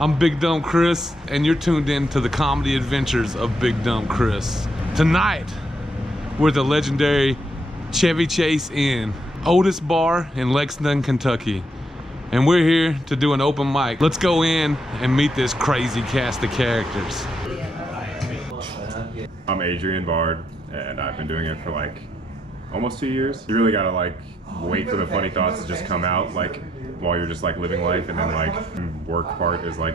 I'm Big Dumb Chris, and you're tuned in to the comedy adventures of Big Dumb Chris. Tonight, we're at the legendary Chevy Chase Inn, oldest bar in Lexington, Kentucky. And we're here to do an open mic. Let's go in and meet this crazy cast of characters. I'm Adrian Bard, and I've been doing it for like almost 2 years. You really gotta like wait for the funny thoughts to just come out like while you're just like living life, and then like the work part is like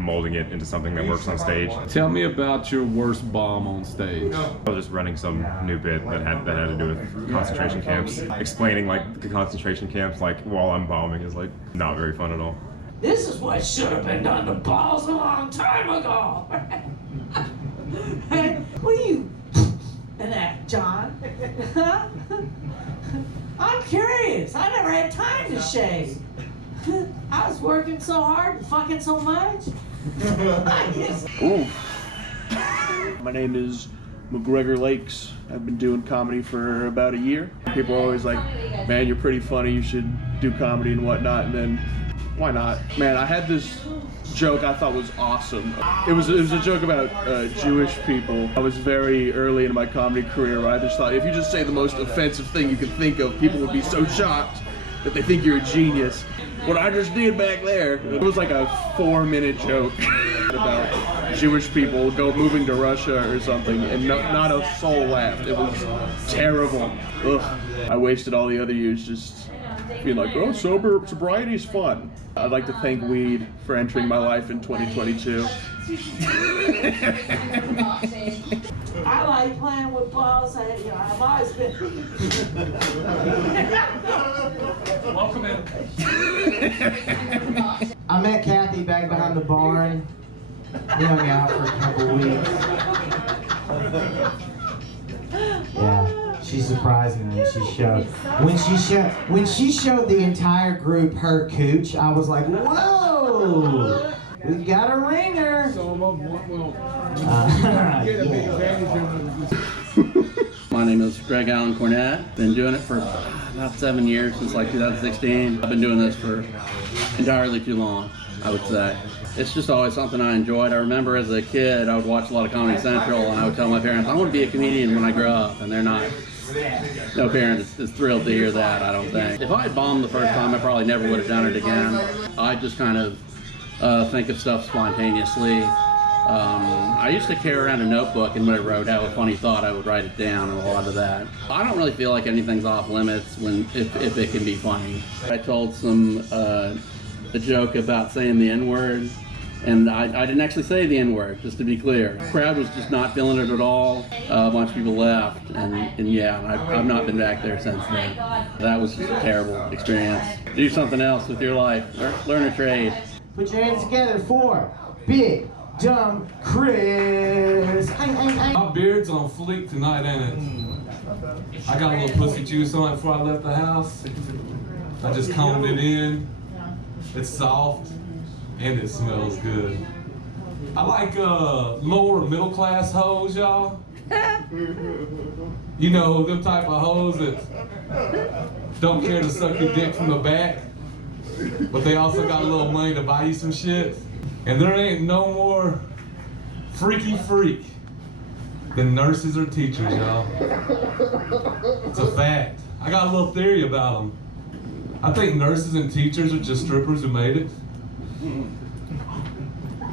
molding it into something that works on stage. Tell me about your worst bomb on stage. I was just running some new bit that had to do with concentration camps. Explaining like the concentration camps like while I'm bombing is like not very fun at all. This is what should have been done to balls a long time ago. Hey, what are you in that, John? I'm curious. I never had time to shave. I was working so hard and fucking so much. Ooh. My name is McGregor Lakes. I've been doing comedy for about a year. People are always like, man, you're pretty funny, you should do comedy and whatnot, and then why not? Man, I had this joke I thought was awesome. It was a joke about Jewish people. I was very early in my comedy career where I just thought if you just say the most offensive thing you can think of, people would be so shocked that they think you're a genius. What I just did back there, it was like a 4-minute joke about Jewish people moving to Russia or something, and not a soul laughed. It was terrible. Ugh. I wasted all the other years just being like, oh, sobriety's fun. I'd like to thank weed for entering my life in 2022. I like playing with balls. I've always been. Welcome in. I met Kathy back behind the barn. We hung out for a couple weeks. Yeah, she surprised me when she showed the entire group her cooch. I was like, whoa, we've got a ringer. My name is Greg Allen Cornett. Been doing it for about 7 years, since like 2016. I've been doing this for entirely too long, I would say. It's just always something I enjoyed. I remember as a kid, I would watch a lot of Comedy Central, and I would tell my parents, I want to be a comedian when I grow up, and they're not. No parent is thrilled to hear that, I don't think. If I had bombed the first time, I probably never would have done it again. I just kind of think of stuff spontaneously. I used to carry around a notebook, and when I wrote out a funny thought, I would write it down, and a lot of that. I don't really feel like anything's off limits if it can be funny. I told a joke about saying the N-word, and I didn't actually say the N-word, just to be clear. The crowd was just not feeling it at all. A bunch of people left, and yeah, I've not been back there since then. That was just a terrible experience. Do something else with your life. Learn a trade. Put your hands together for Big Dumb Chris. My beard's on fleek tonight, ain't it? I got a little pussy juice on it before I left the house. I just combed it in. It's soft and it smells good. I like lower middle class hoes, y'all. You know, them type of hoes that don't care to suck your dick from the back, but they also got a little money to buy you some shit. And there ain't no more freaky freak than nurses or teachers, y'all. It's a fact. I got a little theory about them. I think nurses and teachers are just strippers who made it.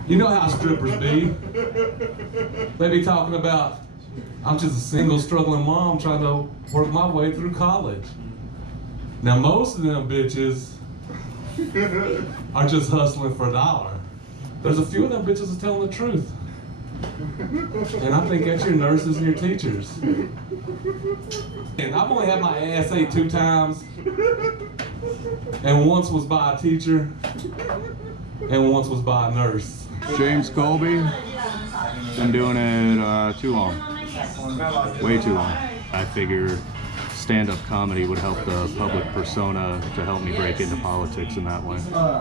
You know how strippers be. They be talking about, I'm just a single struggling mom trying to work my way through college. Now most of them bitches are just hustling for $1. There's a few of them bitches that's telling the truth. And I think that's your nurses and your teachers. And I've only had my ass ate 2 times. And once was by a teacher, and once was by a nurse. James Colby, been doing it too long, way too long. I figured stand-up comedy would help the public persona to help me break into politics in that way.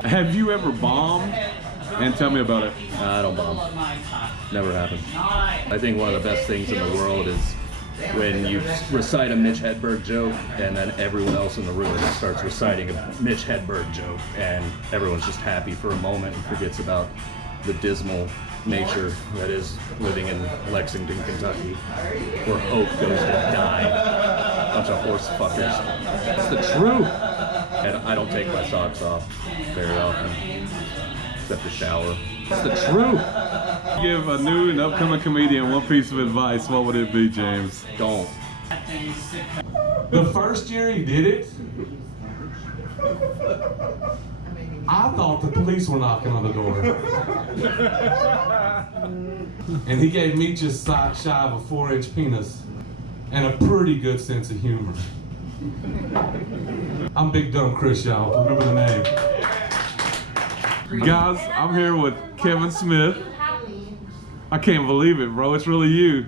Have you ever bombed? And tell me about it. I don't bomb. Never happened. I think one of the best things in the world is when you recite a Mitch Hedberg joke and then everyone else in the room starts reciting a Mitch Hedberg joke and everyone's just happy for a moment and forgets about the dismal nature that is living in Lexington, Kentucky, where Hope goes to die. Bunch of horse fuckers. It's the truth. And I don't take my socks off very often, except to shower. It's the truth. Give a new and upcoming comedian one piece of advice, what would it be, James? Don't. The first year he did it, I thought the police were knocking on the door. And he gave me just shy of a 4-inch penis and a pretty good sense of humor. I'm Big Dumb Chris, y'all. Remember the name. Guys, I'm here with Kevin Smith. I can't believe it, bro. It's really you.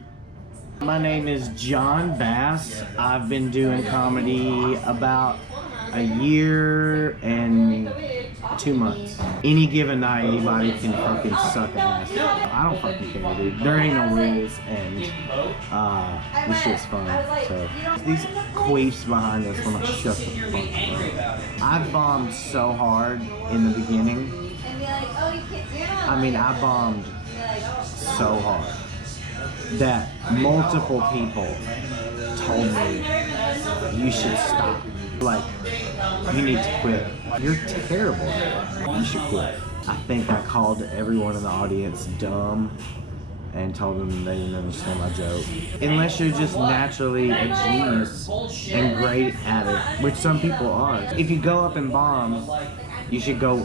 My name is Jon Bass. I've been doing comedy about a year and 2 months. Any given night, anybody can fucking suck ass. I don't fucking care, dude. There ain't no rules, and this shit's fun. So these queefs behind us will not shut the fuck up. I bombed so hard in the beginning. I mean, I bombed so hard that multiple people told me, you should stop. Like, you need to quit. You're terrible. You should quit. I think I called everyone in the audience dumb and told them they didn't understand my joke. Unless you're just naturally a genius and great at it, which some people are. If you go up and bomb, you should go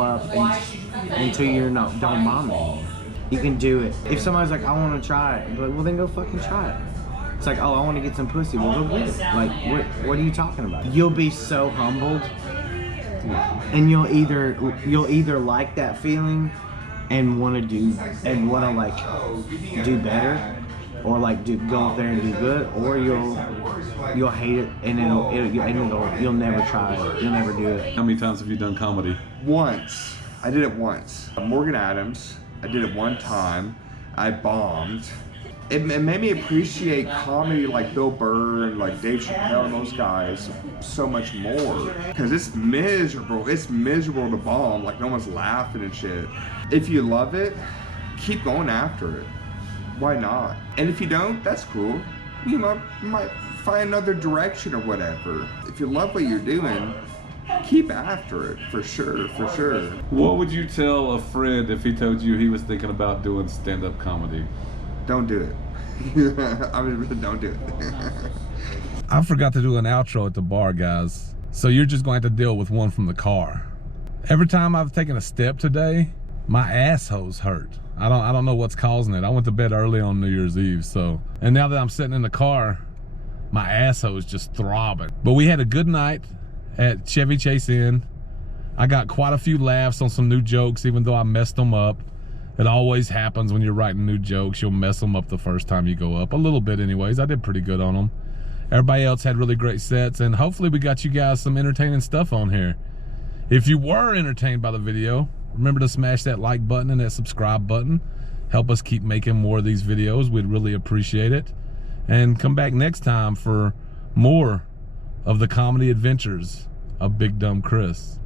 up and, until you're not, don't bomb anymore. You can do it. If somebody's like, I want to try it, be like, well then go fucking try it. It's like, oh, I want to get some pussy. Well, go get it. Like, what are you talking about? You'll be so humbled, and you'll either like that feeling and want to like do better, or like go up there and do good, or you'll hate it and you'll never try it. You'll never do it. How many times have you done comedy? Once. I did it once. Morgan Adams. I did it one time. I bombed. It made me appreciate comedy like Bill Burr and like Dave Chappelle and those guys so much more. Because it's miserable. It's miserable to bomb. Like no one's laughing and shit. If you love it, keep going after it. Why not? And if you don't, that's cool. You might find another direction or whatever. If you love what you're doing, keep after it, for sure, for sure. What would you tell a friend if he told you he was thinking about doing stand-up comedy? Don't do it. I mean, don't do it. I forgot to do an outro at the bar, guys. So you're just going to have to deal with one from the car. Every time I've taken a step today, my asshole's hurt. I don't know what's causing it. I went to bed early on New Year's Eve, and now that I'm sitting in the car, my asshole is just throbbing. But we had a good night at Chevy Chase Inn. I got quite a few laughs on some new jokes, even though I messed them up. It always happens when you're writing new jokes. You'll mess them up the first time you go up. A little bit anyways. I did pretty good on them. Everybody else had really great sets, and hopefully we got you guys some entertaining stuff on here. If you were entertained by the video, remember to smash that like button and that subscribe button. Help us keep making more of these videos. We'd really appreciate it. And come back next time for more of the comedy adventures of Big Dumb Chris.